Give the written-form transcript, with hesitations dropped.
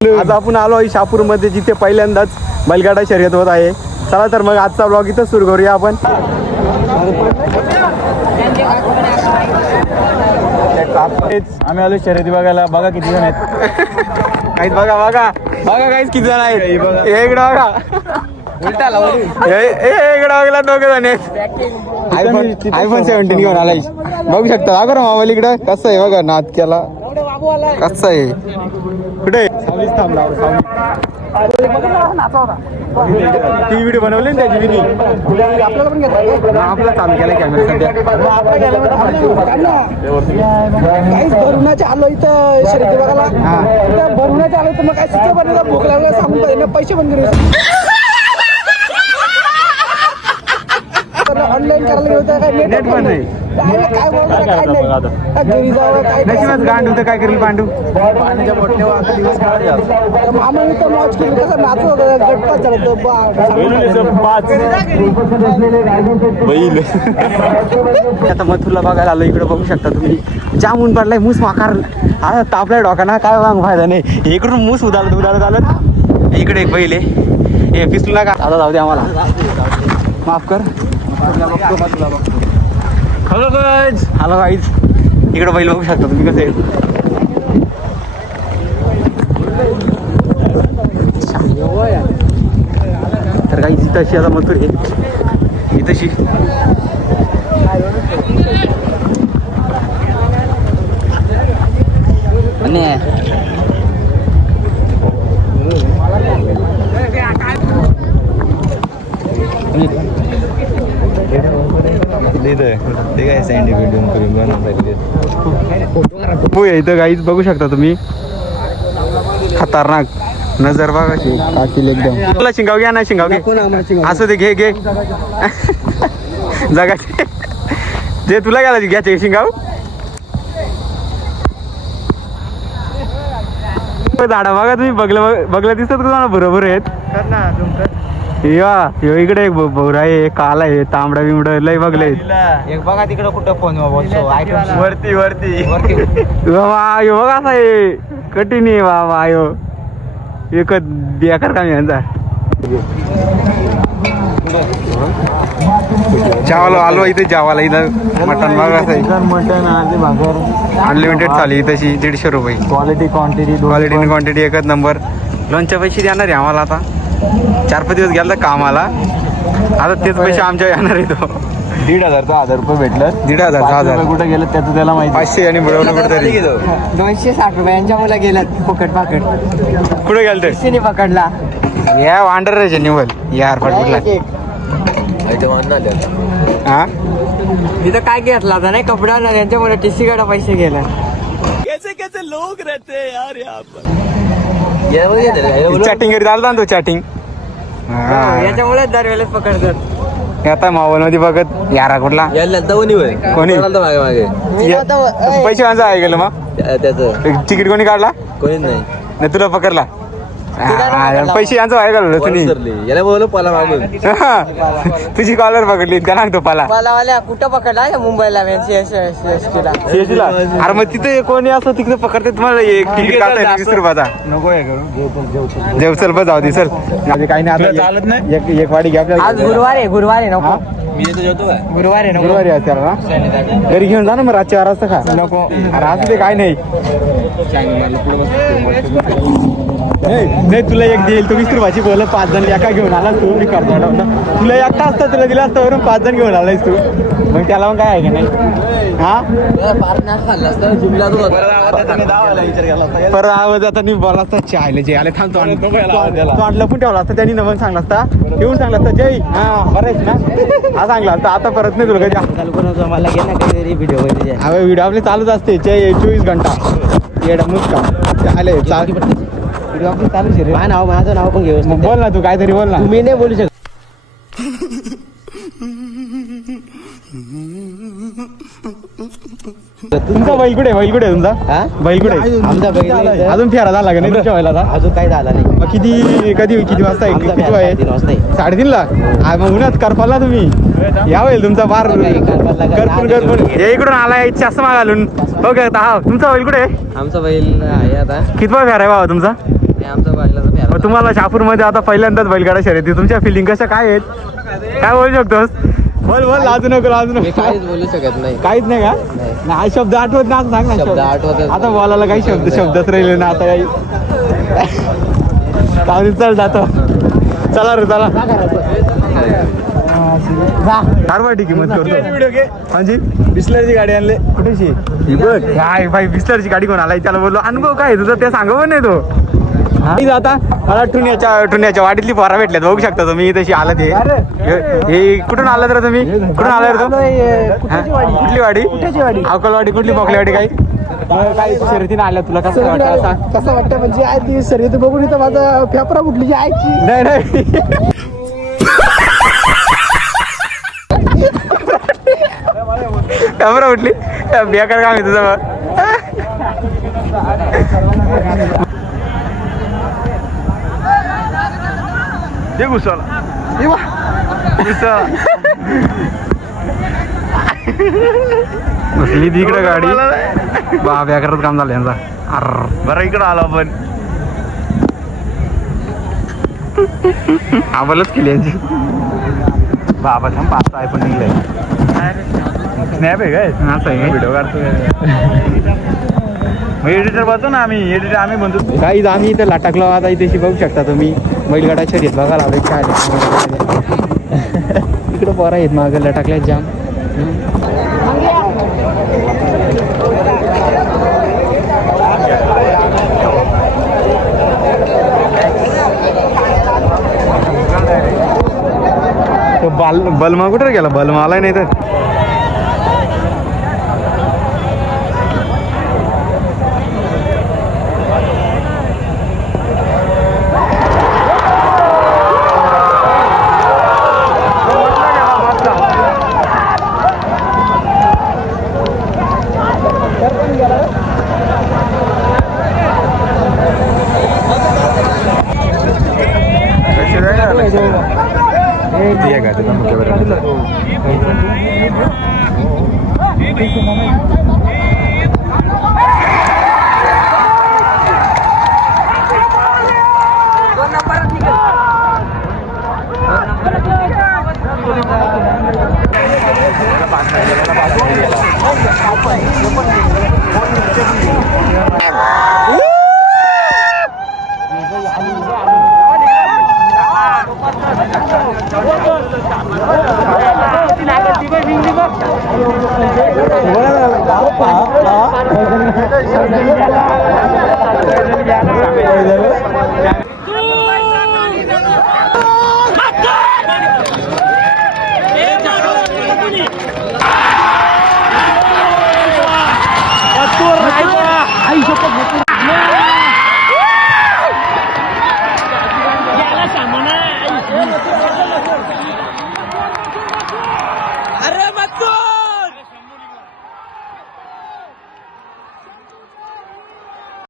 आज आपण आलो आहे शहापूरमध्ये, जिथे पहिल्यांदाच बैलगाडा शर्यत होत आहे. चला तर मग आजचा ब्लॉग इथं सुरू करूया आपण. आम्ही आलो शर्यती बघायला. बघा किती जण आहेत. काहीच बघा बघा बघा काहीच किती जण आहेत. इकडे बघा इकडे बघला दोघे जण आहेत. आयफोन 17 घेऊन आलाय. बघू शकता. दाखव ना मोबाईल इकडं. कसं आहे बघा नाद केला. कसं आहे कुठे थांबला. ती व्हिडिओ बनवली ना त्याची. आपला चालू केला कॅमेरा सध्या. भरूनाच्या आलो इथं शर्यती बघायला. भरूनाच्या आलो तर मग काय शिक्षा बनवला. भूक लागला सांगून पैसे पण करू ऑनलाईन करायला गेलो तर काय नेट पण नाही. काय बोलणार काय नाही. घरी जावं काय गांडू तर काय करेल पांडू. पाण्याच्या मोठ्या दिवस मामा तर मॉच केली. कसं नाचत होतं. गटपात झालं आता मथुरला बघायला आलो. इकडे बघू शकता तुम्ही. जाम ऊन पडलाय. मूस माकार आता तापलाय डोकाना. काय वांग फायदा नाही. इकडून मूस उदाला झालं. इकडे एक बैल आहे. हे पिसू नका आता. जाऊ दे आम्हाला. माफ कर. Hello guys. Hello guys. इकडे बैल बघू शकता तुम्ही कसे. तर काही इथं अशी आता मथुर आहे. इथंशी इथं गाईच बघू शकता तुम्ही. खतरनाक नजर बघा काकील एकदम. तुला शिंगाव घ्या ना. शिंगाव घे. असं ते घे घे जगा जे तुला घ्यायला घ्यायचे शिंगाव. झाडा बघा तुम्ही. बघलं दिसत तुम्हाला बरोबर आहेत. इकडे एक भोवरा आहे. काला आहे. तांबडा बिंबडा लय बघले. एक बघा तिकडे कुठं फोन वरती वरती बघा असा आहे. कठीण आहे बाबा. एकच बेकार काम यांचा. जेवायला आलो इथे. जेवायला इथं मटन बघा. मटन अनलिमिटेड चाली तशी 150 रुपये. क्वालिटी क्वांटिटी एकच नंबर. लोणच्या पैसे देणार आहे आम्हाला. आता 4-5 दिवस गेला कामाला. आता तेच पैसे आमच्या येणार आहे. तो 1,500 रुपये भेटलं. 1,500 कुठे गेलं त्याचं त्याला माहिती. 500 आणि बुडवलं कुठेतरी. 260 रुपयांच्या मुला गेलं. फुकट पाकट कुठे गेलं ते तिने पकडला. या वांडर रे निवल यार पडला. हा तिथं काय घेतला होता नाही कपडा ना. त्यांच्यामुळे टीसी कडे पैसे गेले. कैसे लोग रहते हैं यार यहाँ पर. चॅटिंग करीत आला तो. चॅटिंग याच्यामुळे दरवेळेस पकडतात. आता मोबाईल मध्ये बघत यारा कुठला कोणी पैसे माझा आहे गेलं. मग तिकीट कोणी काढला. कोणी नाही. तुला पकडला. पैसे यांचं आहे का तुम्ही. याला बोललो पाला मागून. तुझी कॉलर पकडली का लागतो पाला. पालावाल्या कुठं पकडला. मुंबईला अरे मग तिथे कोणी असं तिकडे पकडते. तुम्हाला एक तिकीट काढता 20 रुपयाचा. नको जेव चल बस जाऊ दे सर. काही नाही आता चालत नाही. एक वाडी घ्या आपल्याला. आज गुरुवार आहे नको. मी येतो जेवतो काय. गुरुवारी आहे त्याला ना. घरी घेऊन जा ना मग. रातच्या 4 वाजता खा. नको अरे असं ते काय नाही. नाही तुला एक देईल. तू 20 रुपयाची बोल. 5 जण एका घेऊन आलास तू. मी करतो तुला एकटा असता. तुला दिला असतं वरून 5 जण घेऊन आलायस तू. मग त्याला मग काय आहे का नाही. हा परत आवाज आता मी बोलला असता. चायले थांबतो. लपून ठेवला असता त्यांनी. नमन सांगला असता. येऊन सांगला असता जय. हा बरं ना. हा सांगला असता. आता परत नाही तुला कधी. मला गेला काहीतरी व्हिडिओ व्हिडिओ आपले चालूच असते. 24 घंटा येडा मुसका चाले. व्हिडिओ आपली चालूच आहे रे. माझं नाव पण घेऊ. बोल ना तू काहीतरी बोल ना. मी नाही बोलू शकत. तुमचा बैल कुठे तुमचा बैल कुठे. आमचा बैल अजून फेरा झाला का नाही तुमच्या बैलाचा. अजून काही झाला नाही. मग किती वाजता आहे. किती आहे 3:30ला. मग उन्हात करपाला तुम्ही. या बैल तुमचा बार करपून हे इकडून आलाय चष्मा घालून. हो का. तुमचा बैल कुठे. आमचा बैल आहे आता. कितवा फेरा आहे बाबा तुमचा. आमचा बायला मग तुम्हाला शहापूरमध्ये आता पहिल्यांदाच बैलगाडा शर्यती तुमच्या फिलिंग कशा काय आहेत काय बोलू शकतोस बोल बोल लाजू नको काहीच बोलू शकत नाही. काहीच नाही का नाही हा शब्द आठवत ना सांग ना शब्द आठवतच आता बोलायला काही शब्दच राहिले ना आता काही चालेल चल जातो चला रे चला कारवाडी किंमत करतो म्हणजे बिस्लरची गाडी आणले कुठेशी काय भाई बिस्लरची गाडी कोण आलाय त्याला बोललो अनुभव काय तुझा ते सांग पण नाही तो आता मला टुन्याच्या वाडीतली पोरा भेटल्यात बघू शकता तुम्ही तशी आलं ते हे कुठून आलं तर तुम्ही कुठून आला तो कुठली वाडी अकोलवाडी कुठली बोकलेवाडी काही शर्यतीने आल्या तुला कसं वाटतं कसं वाटतं म्हणजे आहे ती शर्यत बघून इथं माझा फेफरा उठली आयची नाही कॅमेरा उठली बेकार काम आहे तुझं मग हे घुसवला बसली तिकडे गाडी बा बेकारच काम झालं यांचा बरं इकडं आलो आपण आम्हालाच केली यांची बाबा थांब पाच आहे पण निघलंय स्नॅप आहे काय असं आहे व्हिडिओ काढतो मग एडिटर बघतो ना आम्ही बनतो काही आम्ही इथं लाटाकलो आता इथे बघू शकता तुम्ही बैलगाडा शर्यत बघायला आलोय काय इकडं बरं आहेत मागं लटाकल्यात जाम बलमा कुठे गेला बलमा आलाय नाही तर